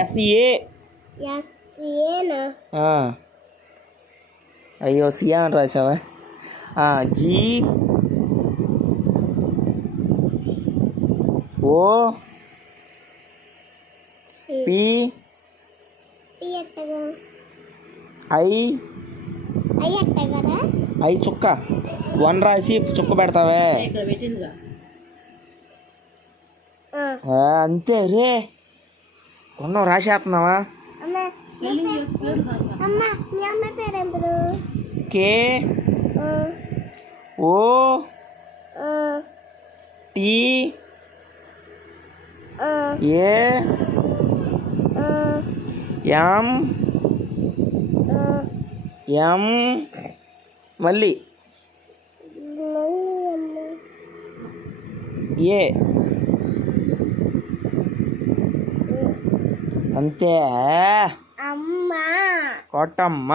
SA. అయ్యో సియా అని రాసావా? G O P I చుక్క 1 రాసి చుక్క పెడతావే. అంతే రే, కొన్నావు రాసేస్తున్నావా? కే ఓ టీ ఏ ఎం మళ్ళీ ఏ. అంతే. కొట్టమ్మ.